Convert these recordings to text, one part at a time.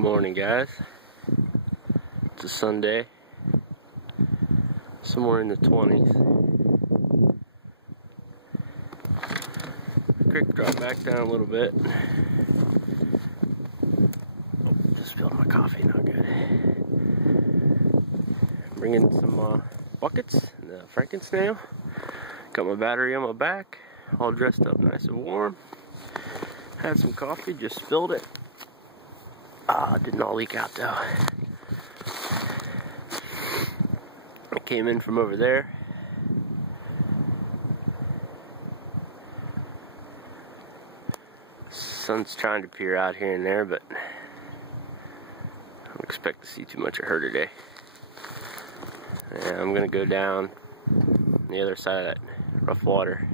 Morning, guys. It's a Sunday, somewhere in the 20s. The creek dropped back down a little bit. Oh, just spilled my coffee, not good. Bringing some buckets and the Franken-snail. Got my battery on my back, all dressed up nice and warm. Had some coffee, just spilled it. Didn't all leak out though. I came in from over there. Sun's trying to peer out here and there, but I don't expect to see too much of her today. And I'm gonna go down the other side of that rough water,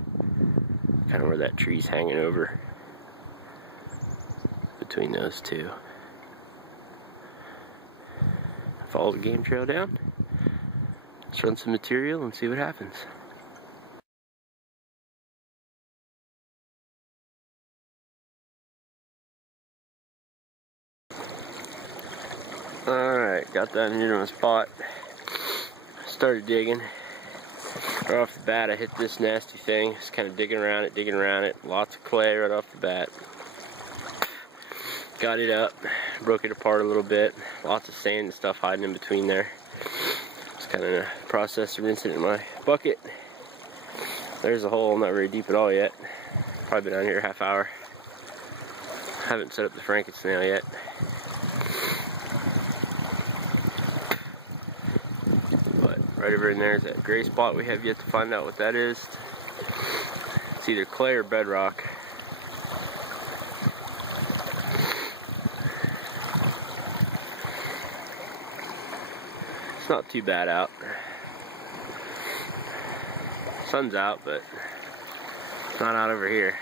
kind of where that tree's hanging over, between those two. Follow the game trail down, let's run some material and see what happens. Alright, got down here to my spot, started digging. Right off the bat I hit this nasty thing, just kind of digging around it, lots of clay right off the bat. Got it up, broke it apart a little bit, lots of sand and stuff hiding in between there. Just kind of in a process of rinsing it in my bucket. There's a hole, not very deep at all yet. Probably been down here a half hour. Haven't set up the Franken-snail yet. But right over in there is that gray spot. We have yet to find out what that is. It's either clay or bedrock. It's not too bad out. Sun's out, but it's not out over here.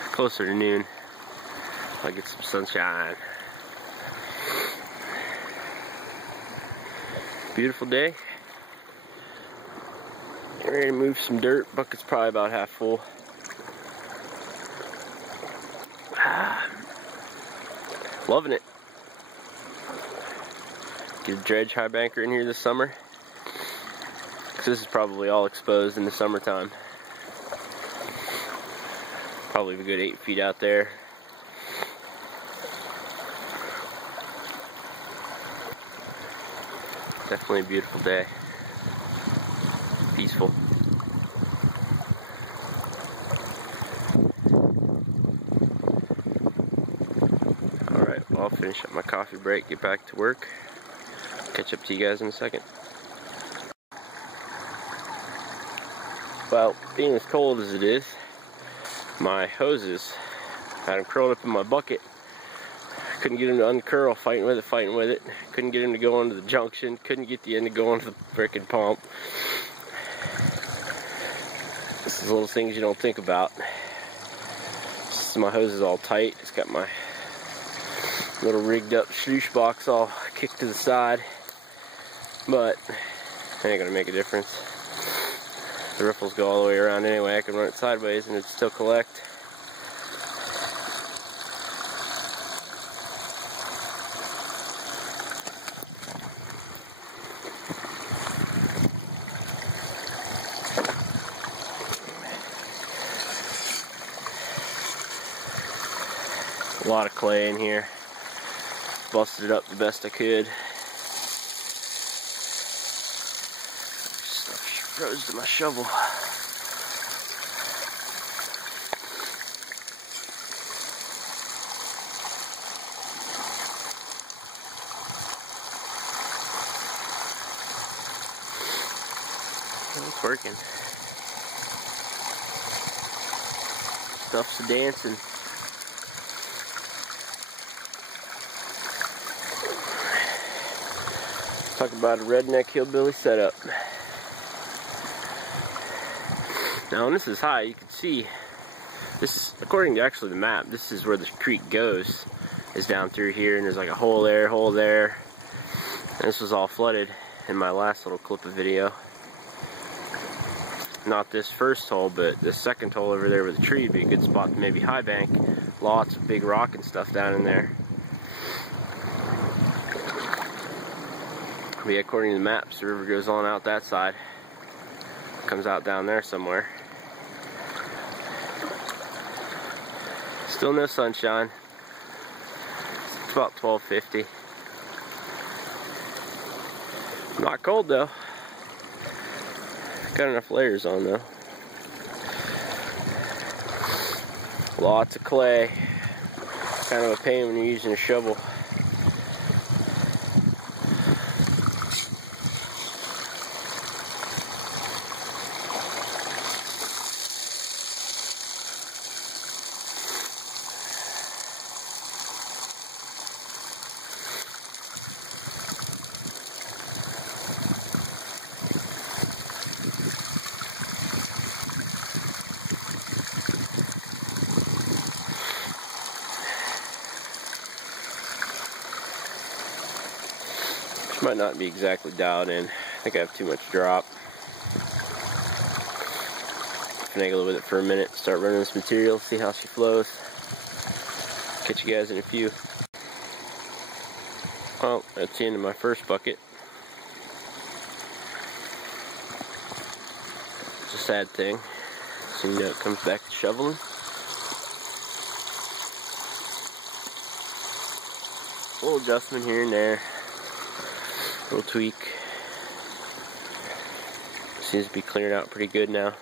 It's closer to noon. I'll get some sunshine. Beautiful day. Ready to move some dirt. Bucket's probably about half full. Loving it. Get a dredge high banker in here this summer, because this is probably all exposed in the summertime. Probably a good 8 feet out there. Definitely a beautiful day. Peaceful. Alright, well, I'll finish up my coffee break, get back to work. Catch up to you guys in a second. Well, being as cold as it is, my hoses had them curled up in my bucket. Couldn't get them to uncurl, fighting with it. Couldn't get them to go onto the junction. Couldn't get the end to go onto the frickin' pump. This is little things you don't think about. My hose is all tight. It's got my little rigged up sluice box all kicked to the side. But it ain't gonna make a difference. The riffles go all the way around anyway. I can run it sideways and it'd still collect. A lot of clay in here. Busted it up the best I could. Froze to my shovel. It's working. Stuff's dancing. Talk about a redneck hillbilly setup. Now when this is high, you can see this, according to actually the map, this is where the creek goes, is down through here, and there's like a hole there, and this was all flooded in my last little clip of video. Not this first hole, but the second hole over there with the tree would be a good spot to maybe high bank. Lots of big rock and stuff down in there. But yeah, according to the maps, the river goes on out that side. Comes out down there somewhere. Still no sunshine. It's about 12:50. Not cold though. Got enough layers on though. Lots of clay. Kind of a pain when you're using a shovel. Might not be exactly dialed in. I think I have too much drop. Finagle with it for a minute, start running this material, see how she flows. Catch you guys in a few. Well, that's the end of my first bucket. It's a sad thing. So you know it comes back to shoveling. A little adjustment here and there. Little tweak. Seems to be clearing out pretty good now.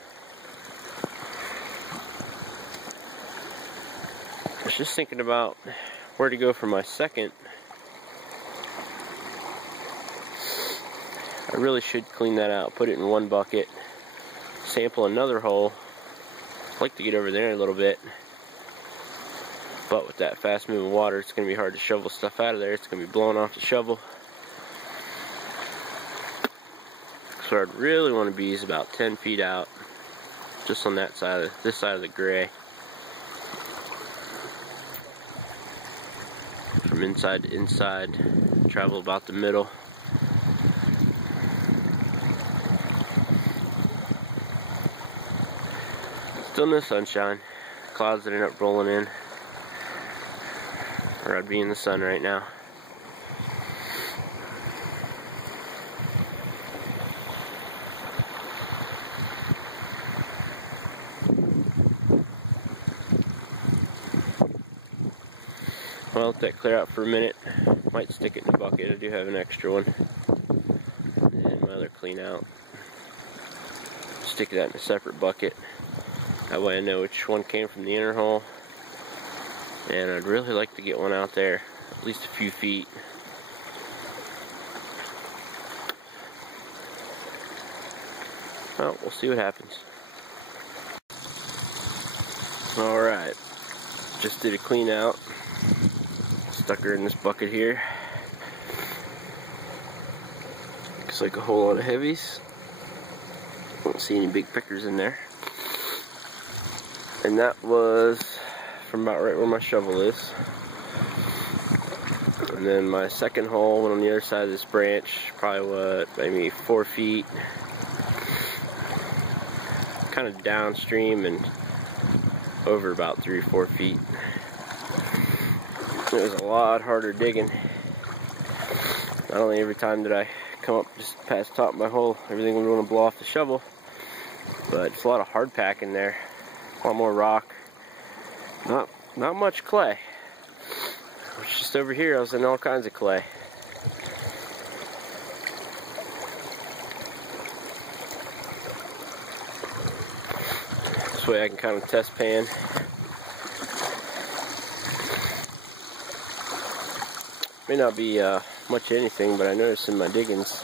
I was just thinking about where to go for my second. I really should clean that out, put it in one bucket, sample another hole. I'd like to get over there a little bit, but with that fast moving water, it's going to be hard to shovel stuff out of there. It's going to be blowing off the shovel. So I'd really want to be is about 10 feet out, just on that side of this side of the gray. From inside to inside, travel about the middle. Still no sunshine. Clouds that end up rolling in. Or I'd be in the sun right now. Well, let that clear out for a minute. Might stick it in the bucket. I do have an extra one. And my other clean out. Stick that in a separate bucket. That way I know which one came from the inner hole. And I'd really like to get one out there, at least a few feet. Well, we'll see what happens. Alright, just did a clean out. Stuck her in this bucket here. Looks like a whole lot of heavies. Don't see any big pickers in there. And that was from about right where my shovel is. And then my second hole went on the other side of this branch, probably what, maybe 4 feet. Kind of downstream and over about 3 or 4 feet. It was a lot harder digging. Not only every time did I come up just past the top of my hole, everything would want to blow off the shovel, but it's a lot of hard pack in there. A lot more rock. Not much clay. Just over here I was in all kinds of clay. This way I can kind of test pan. May not be much of anything, but I noticed in my diggings,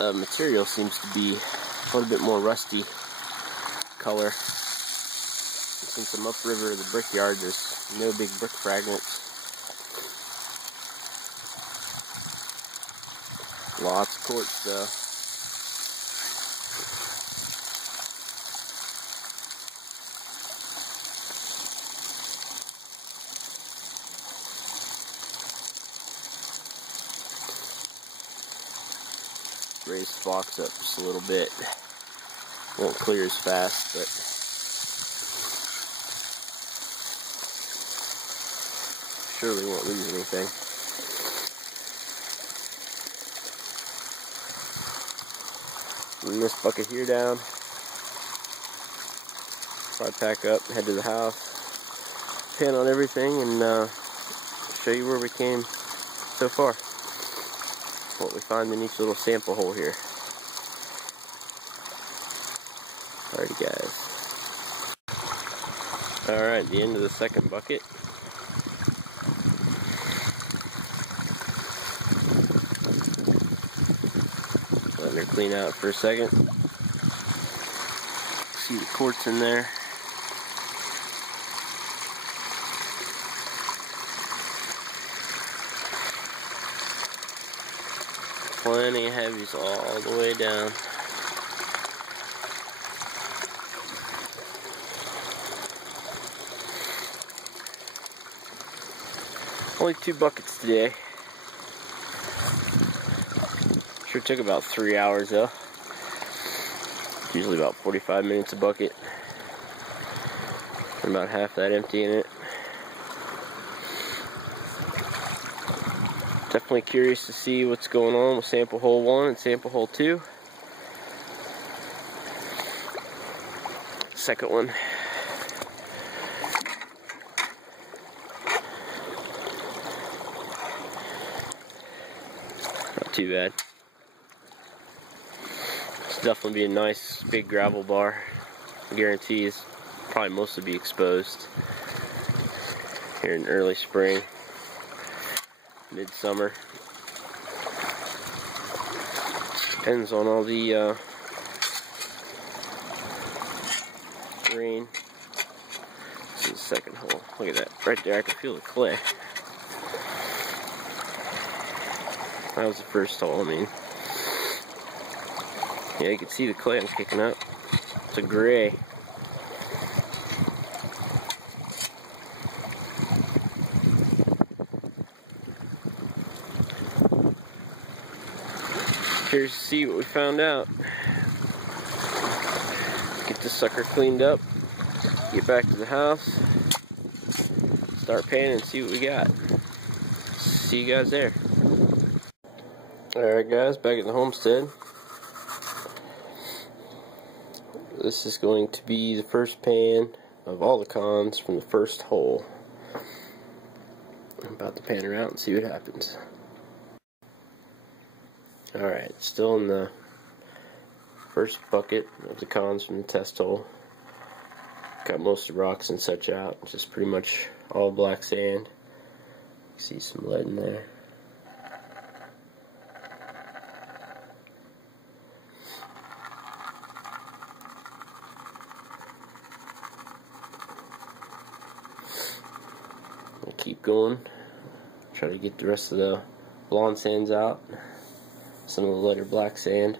material seems to be a little bit more rusty color. And since I'm upriver of the brickyard, there's no big brick fragments. Lots of quartz though. Raise the box up just a little bit. Won't clear as fast, but surely won't lose anything. And this bucket here down. Probably pack up, head to the house, pan on everything, and show you where we came so far. What we find in each little sample hole here. Alrighty guys. Alright, the end of the second bucket. Letting her clean out for a second. See the quartz in there. Plenty of heavies all the way down. Only 2 buckets today. Sure took about 3 hours though. Usually about 45 minutes a bucket. And about half that empty in it. Definitely curious to see what's going on with sample hole 1 and sample hole 2. Second one. Not too bad. It's definitely be a nice big gravel bar. I guarantee it's probably mostly be exposed here in early spring. Midsummer. Depends on all the rain. This is the second hole. Look at that. Right there, I can feel the clay. That was the first hole, I mean. Yeah, you can see the clay I'm kicking up. It's a gray. Here's to see what we found out. Get this sucker cleaned up, get back to the house, start panning and see what we got. See you guys there. Alright guys, back at the homestead. This is going to be the first pan of all the cons from the first hole. I'm about to pan her out and see what happens. Alright, still in the first bucket of the cons from the test hole. Got most of the rocks and such out, just pretty much all black sand. You see some lead in there. I'll keep going, try to get the rest of the blonde sands out. Some of the lighter black sand,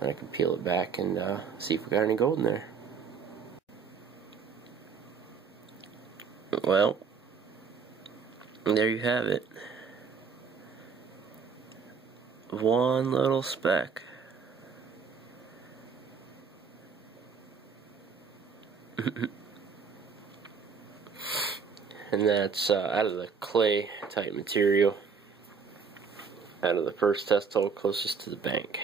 and I can peel it back and see if we got any gold in there. Well, there you have it. One little speck. And that's out of the clay type material. Out of the first test hole closest to the bank.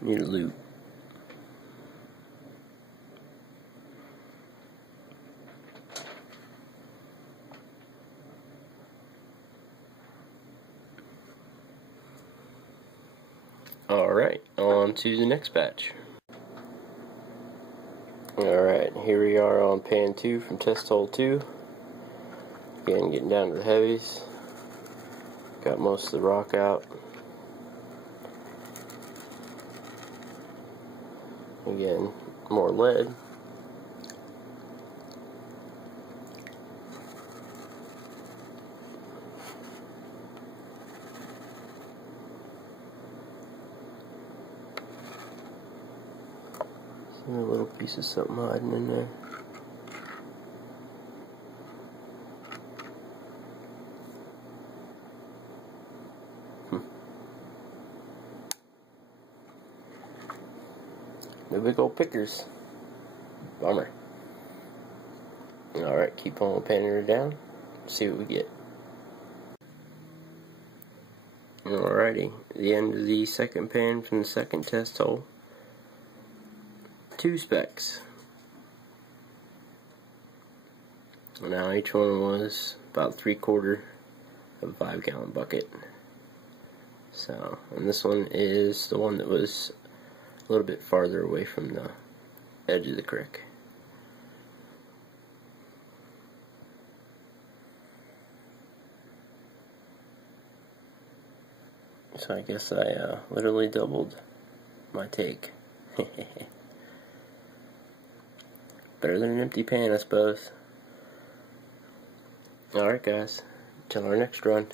Need a loop. Alright, on to the next batch. Alright, here we are on pan 2 from test hole 2. Again, getting down to the heavies. Got most of the rock out. Again, more lead. See a little piece of something hiding in there. No big old pickers. Bummer. Alright, keep on panning her down. See what we get. Alrighty, the end of the second pan from the second test hole. 2 specks. Now each one was about 3/4 of a 5-gallon bucket. So, and this one is the one that was a little bit farther away from the edge of the creek. So I guess I literally doubled my take. Better than an empty pan, I suppose. Alright guys, till our next run.